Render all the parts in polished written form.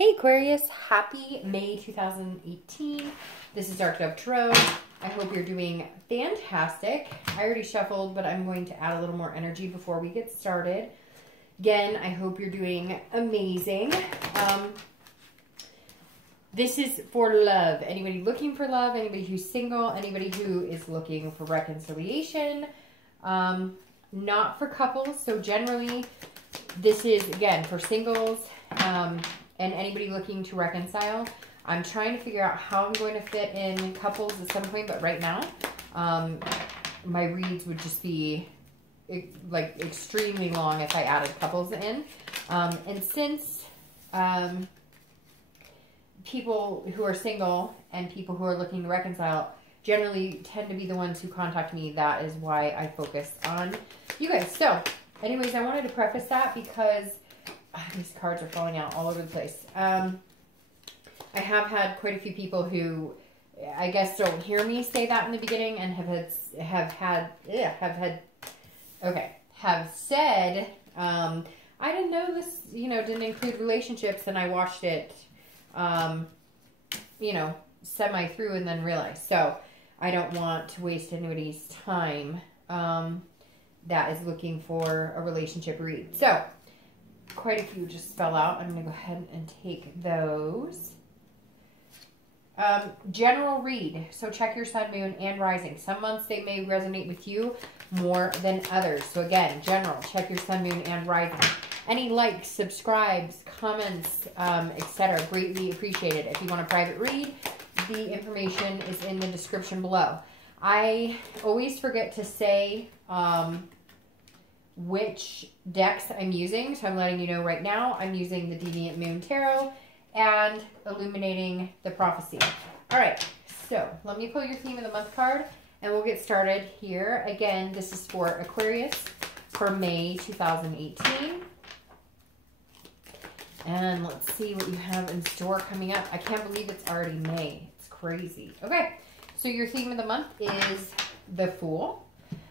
Hey Aquarius, happy May 2018. This is Dark Dove Tarot. I hope you're doing fantastic. I already shuffled, but I'm going to add a little more energy before we get started. Again, I hope you're doing amazing. This is for love. Anybody looking for love, anybody who's single, anybody who is looking for reconciliation. Not for couples. So generally, this is, again, for singles. And anybody looking to reconcile. I'm trying to figure out how I'm going to fit in couples at some point, but right now, my reads would just be like extremely long if I added couples in. And since people who are single and people who are looking to reconcile generally tend to be the ones who contact me, that is why I focus on you guys. So anyways, I wanted to preface that because these cards are falling out all over the place. I have had quite a few people who, I guess, don't hear me say that in the beginning and have said, I didn't know this, didn't include relationships, and I watched it, semi through and then realized. So I don't want to waste anybody's time that is looking for a relationship read. So quite a few just fell out. I'm going to go ahead and take those. General read. So check your sun, moon, and rising. Some months they may resonate with you more than others. So again, general. Check your sun, moon, and rising. Any likes, subscribes, comments, etc. Greatly appreciated. If you want a private read, the information is in the description below. I always forget to say which decks I'm using, so I'm letting you know right now. I'm using the Deviant Moon Tarot and Illuminating the Prophecy. All right, so let me pull your Theme of the Month card, and we'll get started here. Again, this is for Aquarius for May 2018. And let's see what you have in store coming up. I can't believe it's already May. It's crazy. Okay, so your Theme of the Month is the Fool.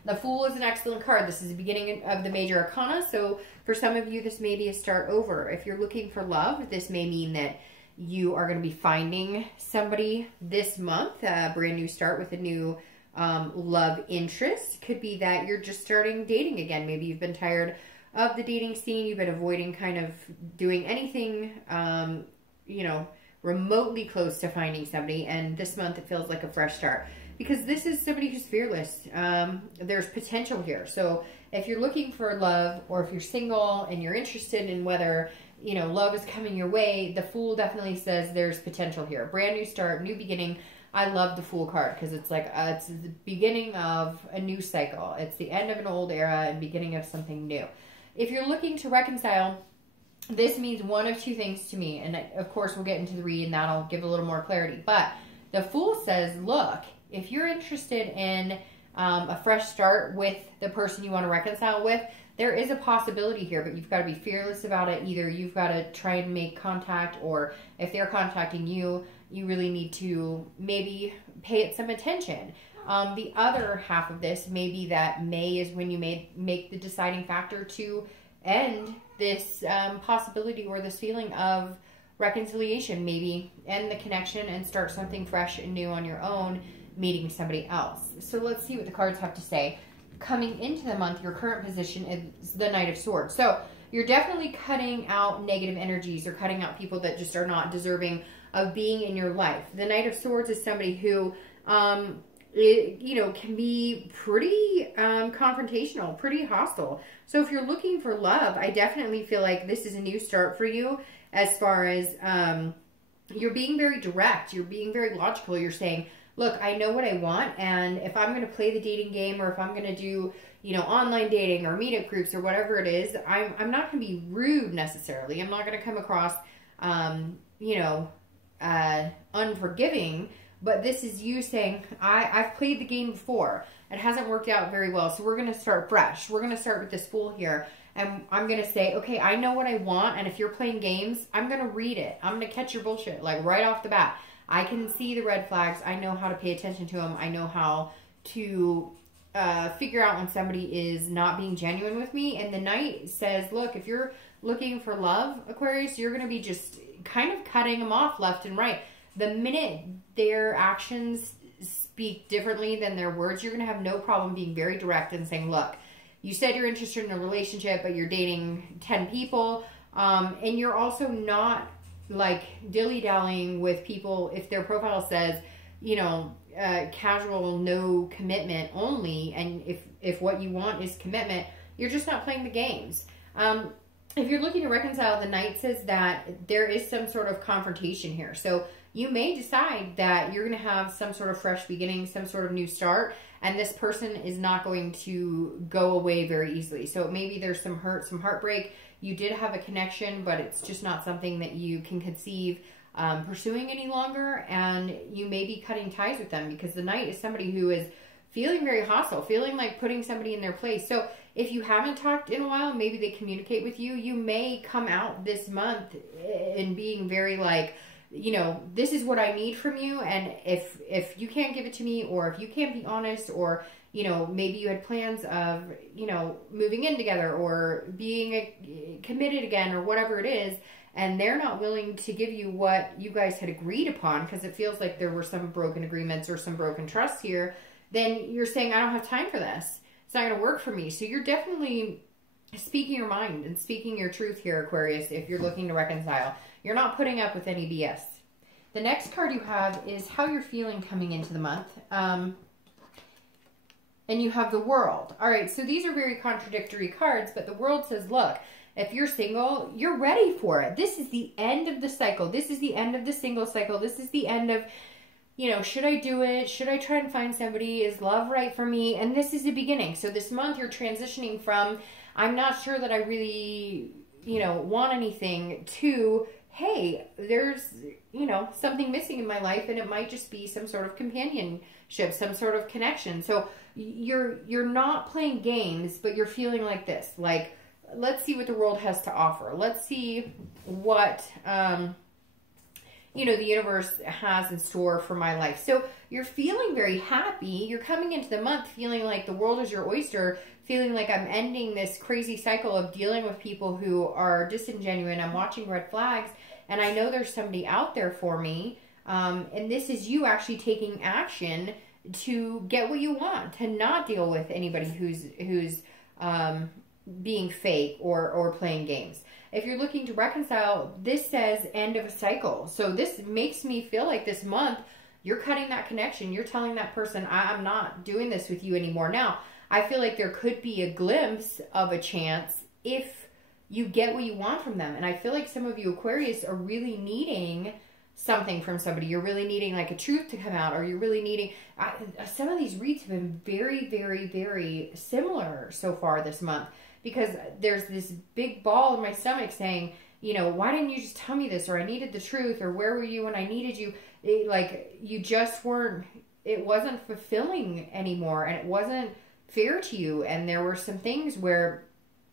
The Fool is an excellent card. This is the beginning of the major arcana, so for some of you, this may be a start over. If you're looking for love, this may mean that you are going to be finding somebody this month, a brand new start with a new love interest. Could be that you're just starting dating again. Maybe you've been tired of the dating scene. You've been avoiding kind of doing anything, remotely close to finding somebody, and this month it feels like a fresh start. Because this is somebody who's fearless. There's potential here. So if you're looking for love, or if you're single and you're interested in whether, love is coming your way, the Fool definitely says there's potential here. Brand new start, new beginning. I love the Fool card because it's like, it's the beginning of a new cycle. It's the end of an old era and beginning of something new. If you're looking to reconcile, this means one of two things to me. And of course, we'll get into the read and that'll give a little more clarity. But the Fool says, look, if you're interested in a fresh start with the person you want to reconcile with, there is a possibility here, but you've got to be fearless about it. Either you've got to try and make contact, or if they're contacting you, you really need to maybe pay it some attention. The other half of this may be that May is when you make the deciding factor to end this possibility or this feeling of reconciliation. Maybe end the connection and start something fresh and new on your own, meeting somebody else. So let's see what the cards have to say. Coming into the month, your current position is the Knight of Swords. So you're definitely cutting out negative energies, or cutting out people that just are not deserving of being in your life. The Knight of Swords is somebody who, can be pretty confrontational, pretty hostile. So if you're looking for love, I definitely feel like this is a new start for you, as far as you're being very direct. You're being very logical. You're saying, look, I know what I want, and if I'm going to play the dating game, or if I'm going to do, online dating or meetup groups or whatever it is, I'm not going to be rude necessarily. I'm not going to come across, unforgiving, but this is you saying, I've played the game before. It hasn't worked out very well, so we're going to start fresh. We're going to start with this Fool here, and I'm going to say, okay, I know what I want, and if you're playing games, I'm going to read it. I'm going to catch your bullshit, like right off the bat. I can see the red flags. I know how to pay attention to them. I know how to figure out when somebody is not being genuine with me. And the Knight says, look, if you're looking for love, Aquarius, you're going to be just, kind of cutting them off left and right. The minute their actions speak differently than their words, you're going to have no problem being very direct and saying, look, you said you're interested in a relationship, but you're dating 10 people. And you're also not like dilly-dallying with people if their profile says, you know, casual, no commitment only. And if what you want is commitment, you're just not playing the games. If you're looking to reconcile, the Knight says that there is some sort of confrontation here. So you may decide that you're going to have some sort of fresh beginning, some sort of new start, and this person is not going to go away very easily. So maybe there's some hurt, some heartbreak. You did have a connection, but it's just not something that you can conceive pursuing any longer, and you may be cutting ties with them because the Knight is somebody who is feeling very hostile, feeling like putting somebody in their place. So if you haven't talked in a while, maybe they communicate with you. You may come out this month in being very like, you know, this is what I need from you. And if you can't give it to me, or if you can't be honest, or, you know, maybe you had plans of, you know, moving in together or being committed again or whatever it is, and they're not willing to give you what you guys had agreed upon because it feels like there were some broken agreements or some broken trust here, then you're saying, I don't have time for this. It's not going to work for me. So you're definitely speaking your mind and speaking your truth here, Aquarius, if you're looking to reconcile. You're not putting up with any BS. The next card you have is how you're feeling coming into the month. And you have the World. All right, so these are very contradictory cards, but the World says, look, if you're single, you're ready for it. This is the end of the cycle. This is the end of the single cycle. This is the end of, you know, should I do it? Should I try and find somebody? Is love right for me? And this is the beginning. So this month you're transitioning from, I'm not sure that I really, you know, want anything, to, hey, there's, you know, something missing in my life, and it might just be some sort of companionship, some sort of connection. So you're not playing games, but you're feeling like this, like, let's see what the world has to offer. Let's see what, you know, the universe has in store for my life. So you're feeling very happy. You're coming into the month feeling like the world is your oyster, feeling like I'm ending this crazy cycle of dealing with people who are disingenuine. I'm watching red flags, and I know there's somebody out there for me. And this is you actually taking action to get what you want, to not deal with anybody who's being fake or playing games. If you're looking to reconcile, this says end of a cycle. So this makes me feel like this month you're cutting that connection. You're telling that person, I'm not doing this with you anymore. Now, I feel like there could be a glimpse of a chance if you get what you want from them. And I feel like some of you Aquarius are really needing something from somebody. You're really needing like a truth to come out, or you're really needing, some of these reads have been very, very, very similar so far this month, because there's this big ball in my stomach saying, you know, why didn't you just tell me this? Or I needed the truth, or where were you when I needed you? Like, you just weren't, it wasn't fulfilling anymore, and it wasn't fair to you. And there were some things where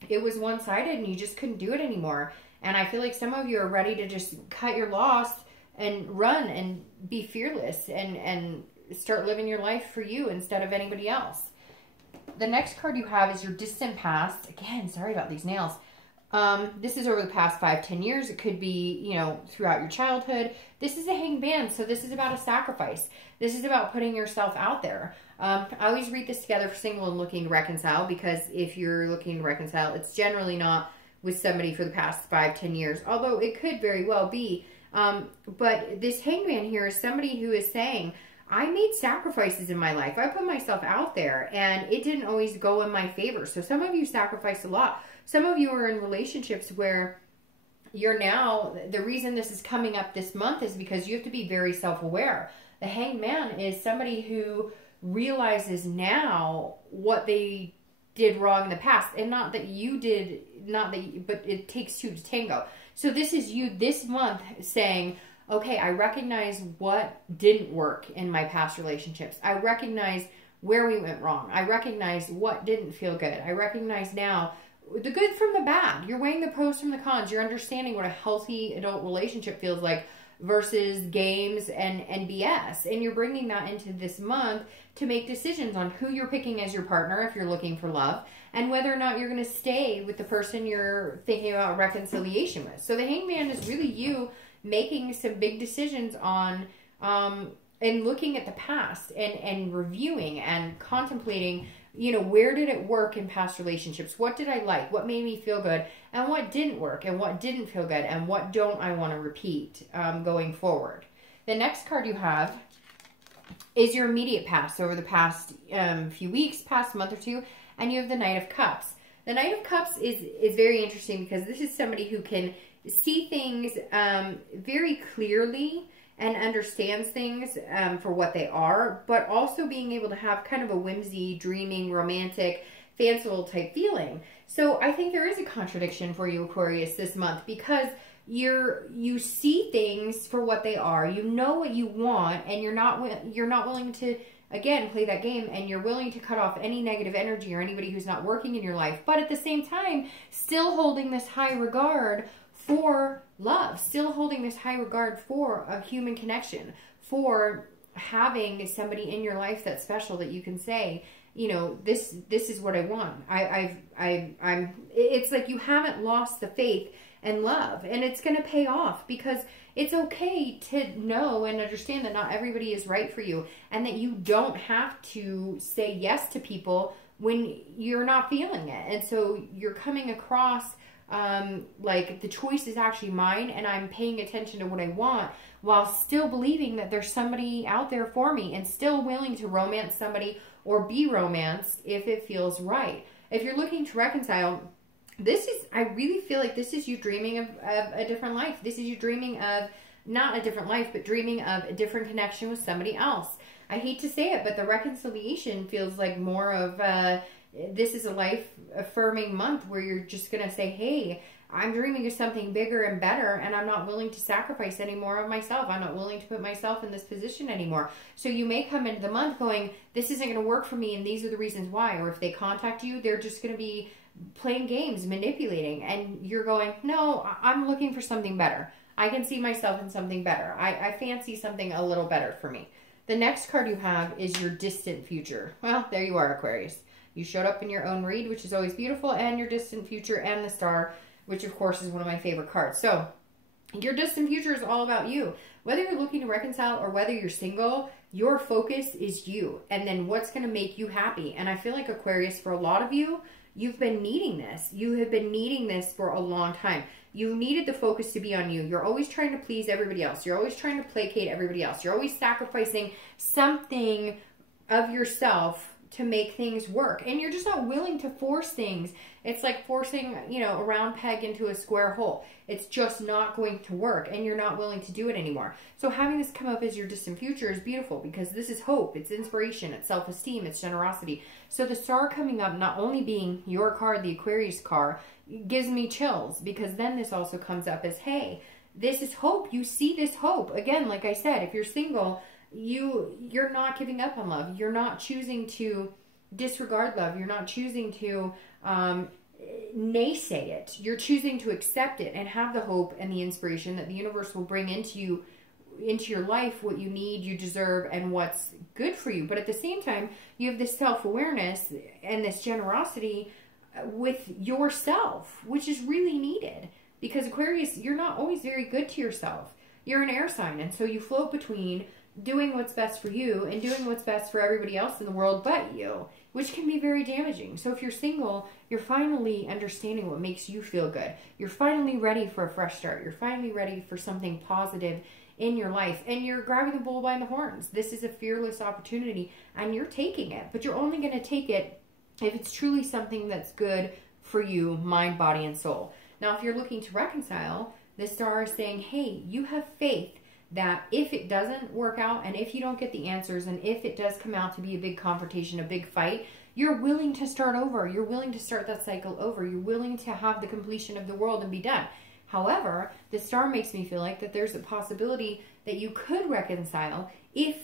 it was one-sided and you just couldn't do it anymore. And I feel like some of you are ready to just cut your loss and run and be fearless and start living your life for you instead of anybody else. The next card you have is your distant past. Again, sorry about these nails. This is over the past 5-10 years. It could be, you know, throughout your childhood. This is a hanged man, so this is about a sacrifice. This is about putting yourself out there. I always read this together for single and looking to reconcile, because if you're looking to reconcile, it's generally not with somebody for the past 5-10 years, although it could very well be. But this hanged man here is somebody who is saying, I made sacrifices in my life. I put myself out there, and it didn't always go in my favor. So some of you sacrificed a lot. Some of you are in relationships where you're now, the reason this is coming up this month is because you have to be very self-aware. The hanged man is somebody who realizes now what they did wrong in the past, and not that you did, but it takes two to tango. So this is you this month saying, okay, I recognize what didn't work in my past relationships. I recognize where we went wrong. I recognize what didn't feel good. I recognize now the good from the bad. You're weighing the pros from the cons. You're understanding what a healthy adult relationship feels like versus games and BS. And you're bringing that into this month to make decisions on who you're picking as your partner if you're looking for love, and whether or not you're going to stay with the person you're thinking about reconciliation with. So the hanged man is really you making some big decisions on, and looking at the past and reviewing and contemplating, you know, where did it work in past relationships? What did I like? What made me feel good? And what didn't work? And what didn't feel good? And what don't I want to repeat going forward? The next card you have is your immediate past, over the past few weeks, past month or two, and you have the Knight of Cups. The Knight of Cups is very interesting because this is somebody who can see things very clearly and understands things for what they are, but also being able to have kind of a whimsy, dreaming, romantic, fanciful type feeling. So I think there is a contradiction for you, Aquarius, this month, because you see things for what they are. You know what you want, and you're not willing to, again, play that game, and you're willing to cut off any negative energy or anybody who's not working in your life, but at the same time still holding this high regard for love, still holding this high regard for a human connection, for having somebody in your life that's special, that you can say, you know, this is what I want. It's like you haven't lost the faith and love, and it's going to pay off, because it's okay to know and understand that not everybody is right for you, and that you don't have to say yes to people when you're not feeling it. And so you're coming across like the choice is actually mine, and I'm paying attention to what I want, while still believing that there's somebody out there for me, and still willing to romance somebody or be romanced if it feels right. If you're looking to reconcile, I really feel like this is you dreaming of a different life. This is you dreaming of not a different life, but dreaming of a different connection with somebody else. I hate to say it, but the reconciliation feels like more of this is a life-affirming month where you're just going to say, hey, I'm dreaming of something bigger and better, and I'm not willing to sacrifice any more of myself. I'm not willing to put myself in this position anymore. So you may come into the month going, this isn't going to work for me, and these are the reasons why. Or if they contact you, they're just going to be playing games, manipulating, and you're going, no, I'm looking for something better. I can see myself in something better. I fancy something a little better for me. The next card you have is your distant future. Well, there you are, Aquarius. You showed up in your own read, which is always beautiful, and your distant future, and the star, which of course is one of my favorite cards. So your distant future is all about you. Whether you're looking to reconcile or whether you're single, your focus is you, and then what's going to make you happy. And I feel like, Aquarius, for a lot of you, you've been needing this. You have been needing this for a long time. You needed the focus to be on you. You're always trying to please everybody else. You're always trying to placate everybody else. You're always sacrificing something of yourself to make things work. And you're just not willing to force things. It's like forcing, you know, a round peg into a square hole. It's just not going to work, and you're not willing to do it anymore. So having this come up as your distant future is beautiful, because this is hope, it's inspiration, it's self-esteem, it's generosity. So the star coming up, not only being your card, the Aquarius card, gives me chills, because then this also comes up as, hey, this is hope. You see this hope. Again, like I said, if you're single, you're not giving up on love. You're not choosing to disregard love. You're not choosing to naysay it. You're choosing to accept it and have the hope and the inspiration that the universe will bring into your life what you need, you deserve, and what's good for you. But at the same time, you have this self-awareness and this generosity with yourself, which is really needed, because Aquarius, you're not always very good to yourself. You're an air sign, and so you float between doing what's best for you and doing what's best for everybody else in the world but you, which can be very damaging. So if you're single, you're finally understanding what makes you feel good. You're finally ready for a fresh start. You're finally ready for something positive in your life, and you're grabbing the bull by the horns. This is a fearless opportunity, and you're taking it, but you're only going to take it if it's truly something that's good for you, mind, body, and soul. Now, if you're looking to reconcile, the star is saying, hey, you have faith that if it doesn't work out, and if you don't get the answers, and if it does come out to be a big confrontation, a big fight, you're willing to start over. You're willing to start that cycle over. You're willing to have the completion of the world and be done. However, the star makes me feel like that there's a possibility that you could reconcile if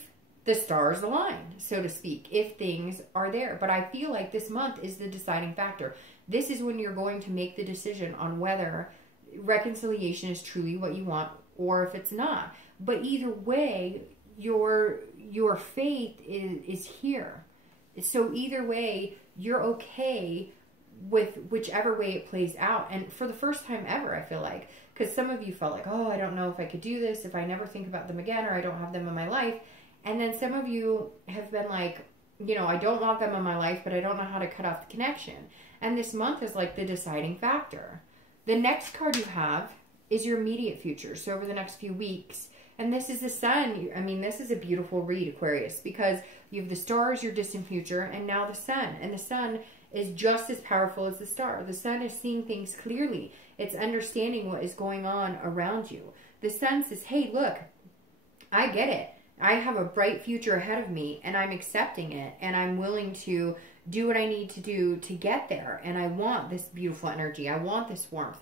the stars align, so to speak, if things are there. But I feel like this month is the deciding factor. This is when you're going to make the decision on whether reconciliation is truly what you want or if it's not. But either way, your faith is here. So either way, you're okay with whichever way it plays out. And for the first time ever, I feel like Because some of you felt like, oh, I don't know if I could do this if I never think about them again, or I don't have them in my life. And then some of you have been like, you know, I don't want them in my life, but I don't know how to cut off the connection. And this month is like the deciding factor. The next card you have is your immediate future. So over the next few weeks, and this is the sun. I mean, this is a beautiful read, Aquarius, because you have the stars, your distant future, and now the sun. And the sun is just as powerful as the star. The sun is seeing things clearly. It's understanding what is going on around you. The sun says, hey, look, I get it. I have a bright future ahead of me, and I'm accepting it, and I'm willing to do what I need to do to get there. And I want this beautiful energy. I want this warmth.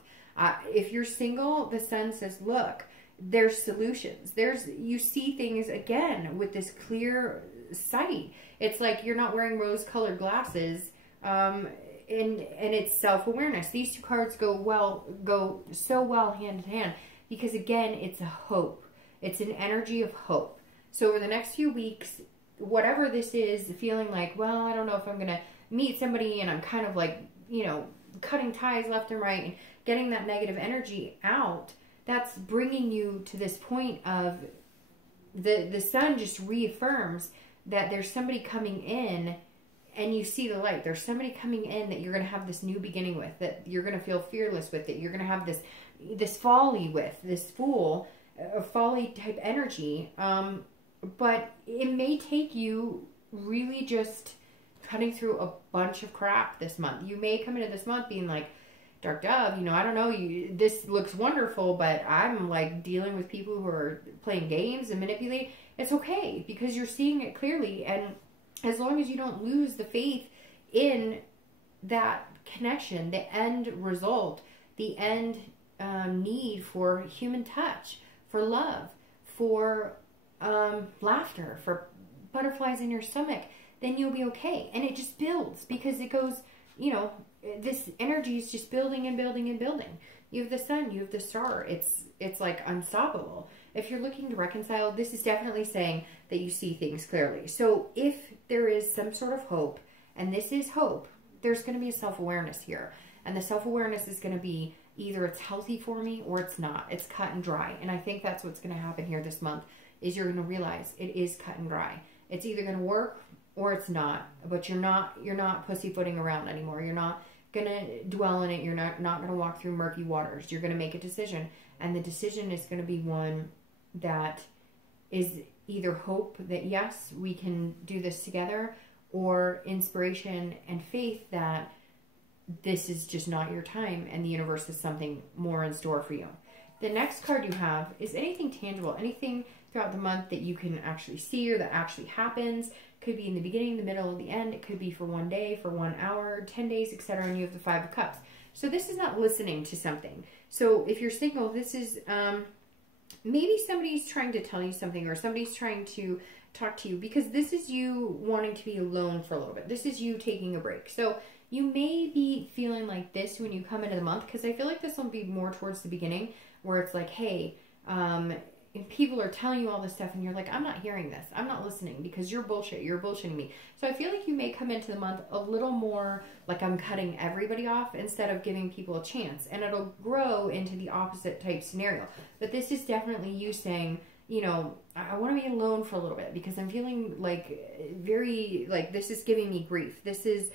If you're single, the sun says, look, there's solutions. You see things again with this clear sight. It's like you're not wearing rose-colored glasses, and it's self-awareness. These two cards go so well hand in hand, because again, it's a hope. It's an energy of hope. So over the next few weeks, whatever this is, feeling like, well, I don't know if I'm going to meet somebody, and I'm kind of like, you know, cutting ties left and right and getting that negative energy out, that's bringing you to this point of the sun just reaffirms that there's somebody coming in, and you see the light. There's somebody coming in that you're going to have this new beginning with, that you're going to feel fearless with, that you're going to have this folly with, this fool, a folly type energy. But it may take you really just cutting through a bunch of crap this month. You may come into this month being like, Dark Dove, you know, I don't know, this looks wonderful, but I'm like dealing with people who are playing games and manipulating. It's okay, because you're seeing it clearly. And as long as you don't lose the faith in that connection, the end result, the end need for human touch, for love, for laughter, for butterflies in your stomach, then you'll be okay. And it just builds, because it goes, you know, this energy is just building and building and building. You have the sun, you have the star. It's like unstoppable. If you're looking to reconcile, this is definitely saying that you see things clearly. So if there is some sort of hope, and this is hope, there's going to be a self-awareness here. And the self-awareness is going to be either it's healthy for me or it's not. It's cut and dry. And I think that's what's going to happen here this month, is you're going to realize it is cut and dry. It's either going to work or it's not. But you're not pussyfooting around anymore. You're not going to dwell in it. You're not going to walk through murky waters. You're going to make a decision. And the decision is going to be one that is either hope that, yes, we can do this together, or inspiration and faith that this is just not your time and the universe has something more in store for you. The next card you have is anything tangible, anything throughout the month that you can actually see or that actually happens. Could be in the beginning, the middle, the end. It could be for 1 day, for 1 hour, 10 days, etc. And you have the 5 of Cups. So this is not listening to something. So if you're single, this is maybe somebody's trying to tell you something, or somebody's trying to talk to you, because this is you wanting to be alone for a little bit. This is you taking a break. So you may be feeling like this when you come into the month, because I feel like this will be more towards the beginning, where it's like, hey, people are telling you all this stuff and you're like, I'm not hearing this. I'm not listening because you're bullshit. You're bullshitting me. So I feel like you may come into the month a little more like I'm cutting everybody off instead of giving people a chance. And it'll grow into the opposite type scenario. But this is definitely you saying, you know, I want to be alone for a little bit because I'm feeling like very, like this is giving me grief. This is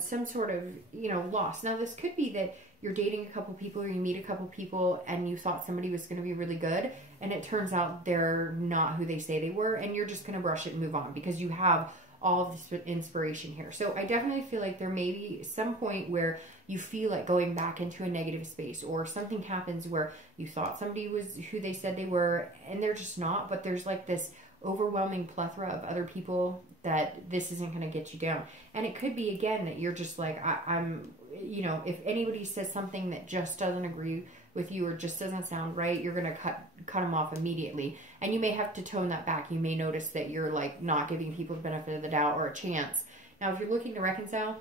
some sort of, you know, loss. Now this could be that you're dating a couple people or you meet a couple people and you thought somebody was going to be really good and it turns out they're not who they say they were, and you're just going to brush it and move on because you have all of this inspiration here. So I definitely feel like there may be some point where you feel like going back into a negative space, or something happens where you thought somebody was who they said they were and they're just not, but there's like this overwhelming plethora of other people that this isn't going to get you down. And it could be again that you're just like, I'm, you know, if anybody says something that just doesn't agree with you or just doesn't sound right, you're going to cut them off immediately. And you may have to tone that back. You may notice that you're like not giving people the benefit of the doubt or a chance. Now, if you're looking to reconcile,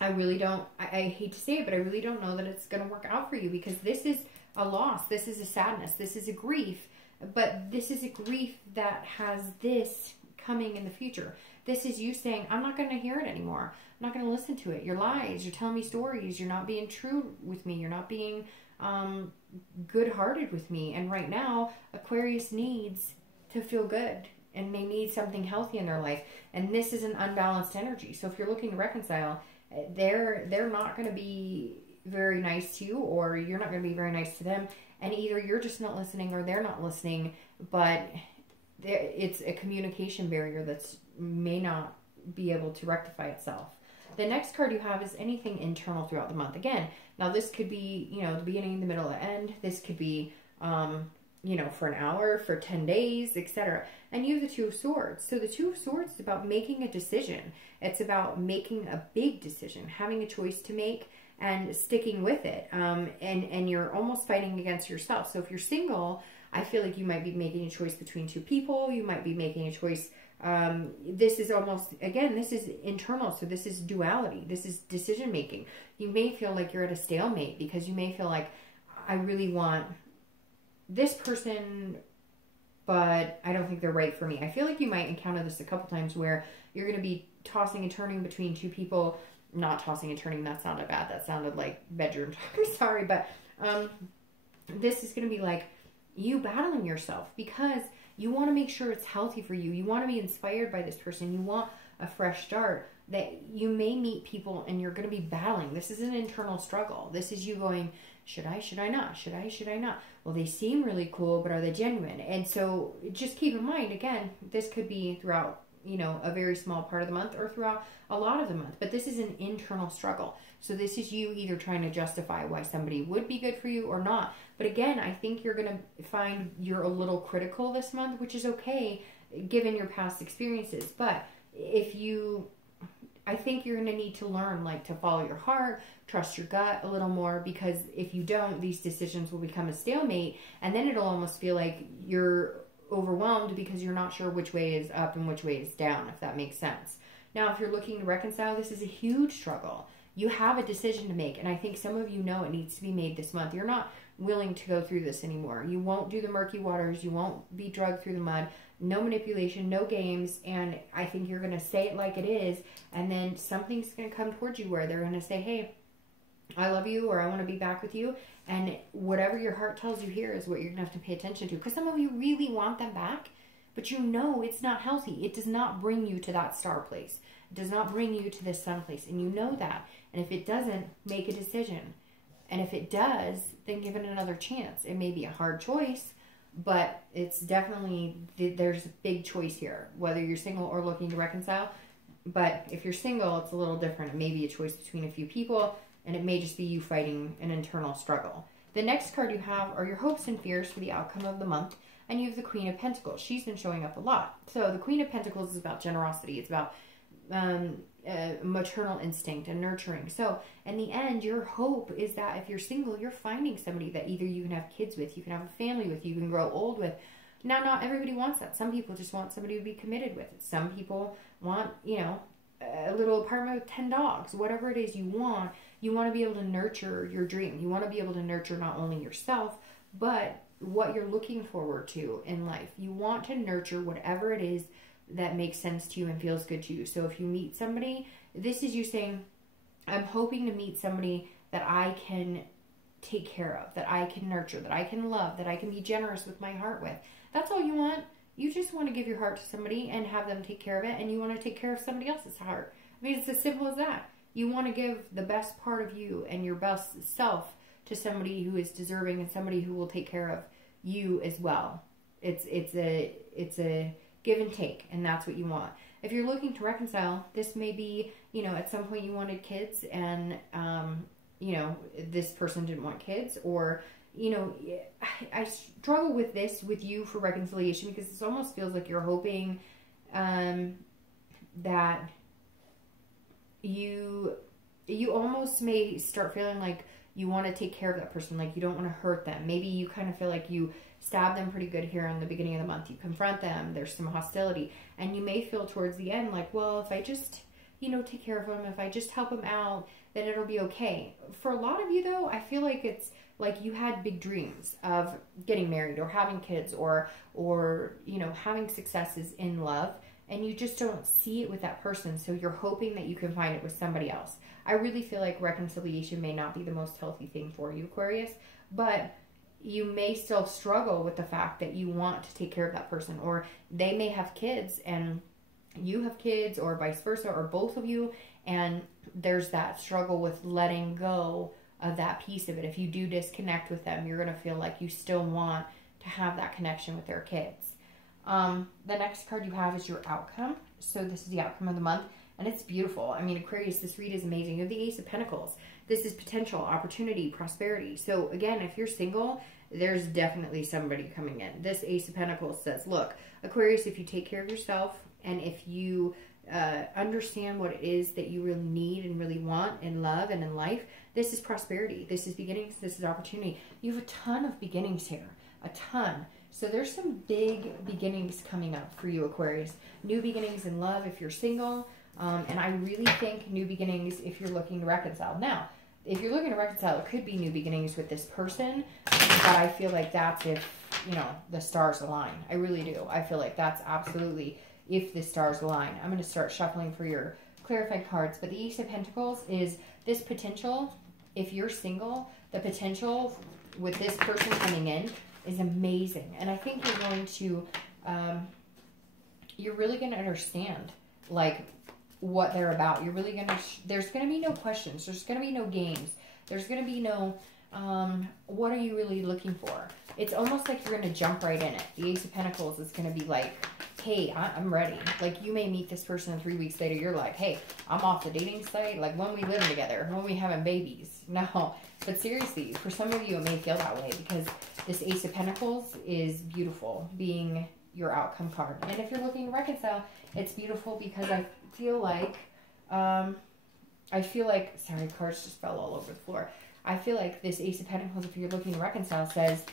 I really don't, I hate to say it, but I really don't know that it's going to work out for you, because this is a loss. This is a sadness. This is a grief. But this is a grief that has this coming in the future. This is you saying, I'm not going to hear it anymore. I'm not going to listen to it. Your lies. You're telling me stories. You're not being true with me. You're not being, good-hearted with me. And right now, Aquarius needs to feel good, and they need something healthy in their life. And this is an unbalanced energy. So if you're looking to reconcile, they're not going to be very nice to you, or you're not going to be very nice to them. And either you're just not listening or they're not listening, but it's a communication barrier that's may not be able to rectify itself. The next card you have is anything internal throughout the month. Again, now this could be, you know, the beginning, the middle, the end. This could be, you know, for an hour, for 10 days, etc. And you have the Two of Swords. So the Two of Swords is about making a decision. It's about making a big decision, having a choice to make and sticking with it. And you're almost fighting against yourself. So if you're single, I feel like you might be making a choice between two people. You might be making a choice. This is almost, again, this is internal. So this is duality. This is decision making. You may feel like you're at a stalemate because you may feel like, I really want this person, but I don't think they're right for me. I feel like you might encounter this a couple times where you're going to be tossing and turning between two people. Not tossing and turning, that sounded bad. That sounded like bedroom talk. Sorry, but this is going to be like you battling yourself because you want to make sure it's healthy for you. You want to be inspired by this person. You want a fresh start. That you may meet people and you're going to be battling. This is an internal struggle. This is you going, should I not? Should I not? Well, they seem really cool, but are they genuine? And so just keep in mind, again, this could be throughout, you know, a very small part of the month or throughout a lot of the month. But this is an internal struggle. So this is you either trying to justify why somebody would be good for you or not. But again, I think you're going to find you're a little critical this month, which is okay given your past experiences. But I think you're going to need to learn, like, to follow your heart, trust your gut a little more, because if you don't, these decisions will become a stalemate, and then it'll almost feel like you're overwhelmed because you're not sure which way is up and which way is down, if that makes sense. Now, if you're looking to reconcile, this is a huge struggle. You have a decision to make, and I think some of you know it needs to be made this month. You're not willing to go through this anymore. You won't do the murky waters. You won't be drugged through the mud. No manipulation, no games, and I think you're going to say it like it is, and then something's going to come towards you where they're going to say, hey, I love you, or I want to be back with you, and whatever your heart tells you here is what you're going to have to pay attention to, because some of you really want them back, but you know it's not healthy. It does not bring you to that star place. It does not bring you to this sun place, and you know that, and if it doesn't, make a decision, and if it does, then give it another chance. It may be a hard choice, but it's definitely, there's a big choice here, whether you're single or looking to reconcile. But if you're single, it's a little different. It may be a choice between a few people, and it may just be you fighting an internal struggle. The next card you have are your hopes and fears for the outcome of the month, and you have the Queen of Pentacles. She's been showing up a lot. So the Queen of Pentacles is about generosity. It's about maternal instinct and nurturing. So in the end, your hope is that if you're single, you're finding somebody that either you can have kids with, you can have a family with, you can grow old with. Now, not everybody wants that. Some people just want somebody to be committed with. Some people want, you know, a little apartment with 10 dogs. Whatever it is you want to be able to nurture your dream. You want to be able to nurture not only yourself, but what you're looking forward to in life. You want to nurture whatever it is that makes sense to you and feels good to you. So if you meet somebody, this is you saying, I'm hoping to meet somebody that I can take care of, that I can nurture, that I can love, that I can be generous with my heart with. That's all you want. You just want to give your heart to somebody and have them take care of it, and you want to take care of somebody else's heart. I mean, it's as simple as that. You want to give the best part of you and your best self to somebody who is deserving and somebody who will take care of you as well. It's a give and take, and that's what you want. If you're looking to reconcile, this may be, you know, at some point you wanted kids and, you know, this person didn't want kids, or, you know, I struggle with this with you for reconciliation because this almost feels like you're hoping that you almost may start feeling like you want to take care of that person, like you don't want to hurt them. Maybe you kind of feel like you stab them pretty good here in the beginning of the month. You confront them, there's some hostility, and you may feel towards the end like, well, if I just, you know, take care of them, if I just help them out, then it'll be okay. For a lot of you though, I feel like it's like you had big dreams of getting married or having kids or you know, having successes in love, and you just don't see it with that person, so you're hoping that you can find it with somebody else. I really feel like reconciliation may not be the most healthy thing for you, Aquarius, but you may still struggle with the fact that you want to take care of that person, or they may have kids and you have kids, or vice versa, or both of you, and there's that struggle with letting go of that piece of it. If you do disconnect with them, you're going to feel like you still want to have that connection with their kids. The next card you have is your outcome. So this is the outcome of the month, and it's beautiful. I mean, Aquarius, this read is amazing. You have the Ace of Pentacles. This is potential, opportunity, prosperity. So again, if you're single, there's definitely somebody coming in. This Ace of Pentacles says, look, Aquarius, if you take care of yourself, and if you understand what it is that you really need and really want in love and in life, this is prosperity. This is beginnings. This is opportunity. You have a ton of beginnings here. A ton. So there's some big beginnings coming up for you, Aquarius. New beginnings in love if you're single. And I really think new beginnings if you're looking to reconcile. Now, if you're looking to reconcile, it could be new beginnings with this person. But I feel like that's if, you know, the stars align. I really do. I feel like that's absolutely if the stars align. I'm going to start shuffling for your clarified cards. But the Ace of Pentacles is this potential. If you're single, the potential with this person coming in is amazing. And I think you're going to, you're really going to understand, like, what they're about. You're really going to, there's going to be no questions. There's going to be no games. There's going to be no, what are you really looking for? It's almost like you're going to jump right in it. The Ace of Pentacles is going to be like, hey, I'm ready. Like, you may meet this person and 3 weeks later, you're like, hey, I'm off the dating site. Like, when we live together, when we having babies. No, but seriously, for some of you, it may feel that way because this Ace of Pentacles is beautiful, being your outcome card. And if you're looking to reconcile, it's beautiful because I feel like, sorry, cards just fell all over the floor. I feel like this Ace of Pentacles, if you're looking to reconcile, says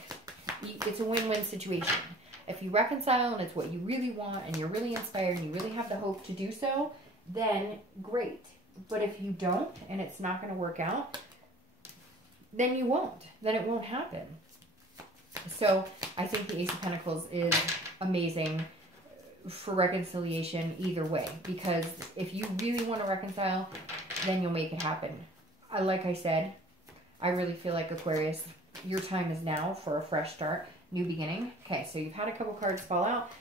it's a win-win situation. If you reconcile and it's what you really want and you're really inspired and you really have the hope to do so, then great. But if you don't and it's not going to work out, then you won't. Then it won't happen. So I think the Ace of Pentacles is amazing for reconciliation either way. Because if you really want to reconcile, then you'll make it happen. Like I said, I really feel like, Aquarius, your time is now for a fresh start. New beginning. Okay, so you've had a couple cards fall out,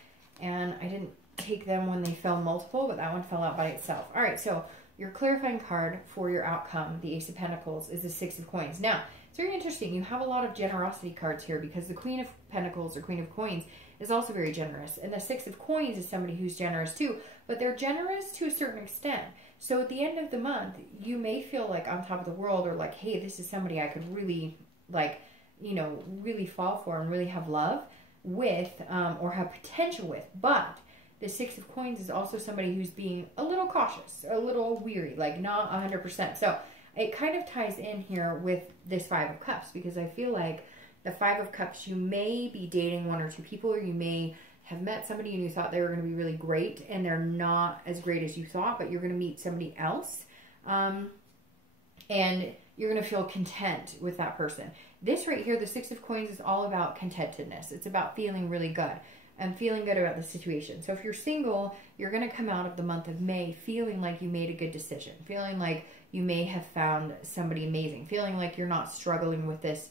and I didn't take them when they fell multiple, but that one fell out by itself. All right, so your clarifying card for your outcome, the Ace of Pentacles, is the Six of Coins. Now, it's very interesting. You have a lot of generosity cards here because the Queen of Pentacles or Queen of Coins is also very generous. And the Six of Coins is somebody who's generous too, but they're generous to a certain extent. So at the end of the month, you may feel like on top of the world, or like, hey, this is somebody I could really, like, you know, really fall for and really have love with, or have potential with. But the Six of Coins is also somebody who's being a little cautious, a little weary, like not 100%. So it kind of ties in here with this Five of Cups, because I feel like the Five of Cups, you may be dating one or two people, or you may have met somebody and you thought they were going to be really great and they're not as great as you thought, but you're going to meet somebody else. And you're going to feel content with that person. This right here, the Six of Coins, is all about contentedness. It's about feeling really good and feeling good about the situation. So if you're single, you're going to come out of the month of May feeling like you made a good decision, feeling like you may have found somebody amazing, feeling like you're not struggling with this,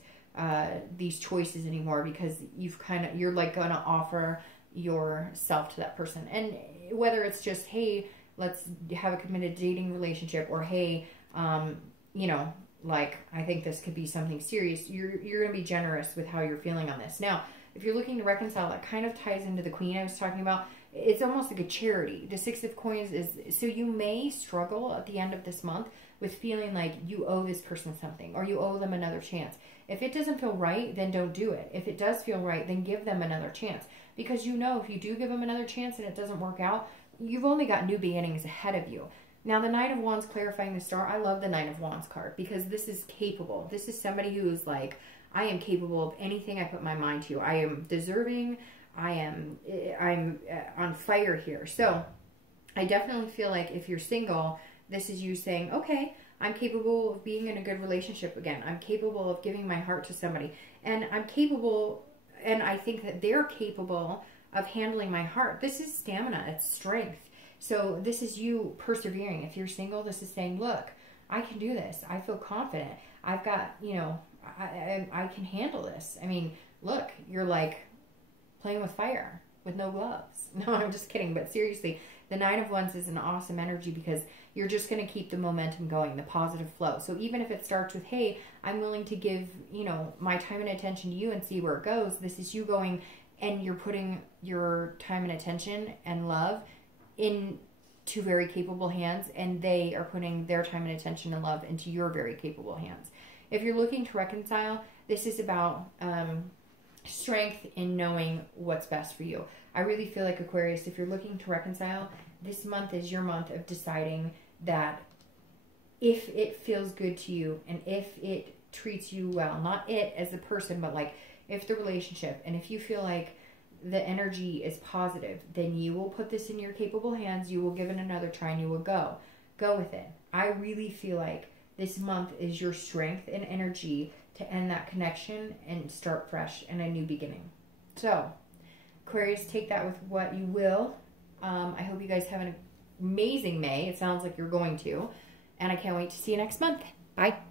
these choices anymore, because you're like going to offer yourself to that person. And whether it's just, hey, let's have a committed dating relationship, or hey, you know, like, I think this could be something serious, you're going to be generous with how you're feeling on this. Now, if you're looking to reconcile, that kind of ties into the Queen I was talking about. It's almost like a charity. The Six of Coins is, so you may struggle at the end of this month with feeling like you owe this person something, or you owe them another chance. If it doesn't feel right, then don't do it. If it does feel right, then give them another chance. Because you know, if you do give them another chance and it doesn't work out, you've only got new beginnings ahead of you. Now, the Knight of Wands clarifying the star, I love the Knight of Wands card, because this is capable. This is somebody who is like, I am capable of anything I put my mind to. I am deserving. I'm on fire here. So I definitely feel like if you're single, this is you saying, okay, I'm capable of being in a good relationship again. I'm capable of giving my heart to somebody. And I'm capable, and I think that they're capable of handling my heart. This is stamina. It's strength. So this is you persevering. If you're single, this is saying, look, I can do this. I feel confident. I've got, you know, I can handle this. I mean, look, you're like playing with fire with no gloves. No, I'm just kidding. But seriously, the Nine of Wands is an awesome energy because you're just going to keep the momentum going, the positive flow. So even if it starts with, hey, I'm willing to give, you know, my time and attention to you and see where it goes. This is you going and you're putting your time and attention and love in two very capable hands, and they are putting their time and attention and love into your very capable hands. If you're looking to reconcile, this is about strength in knowing what's best for you. I really feel like, Aquarius, if you're looking to reconcile, this month is your month of deciding that if it feels good to you and if it treats you well, not it as a person, but like if the relationship, and if you feel like the energy is positive, then you will put this in your capable hands, you will give it another try, and you will go with it. I really feel like this month is your strength and energy to end that connection and start fresh and a new beginning. So, Aquarius, take that with what you will. I hope you guys have an amazing May. It sounds like you're going to. And I can't wait to see you next month. Bye.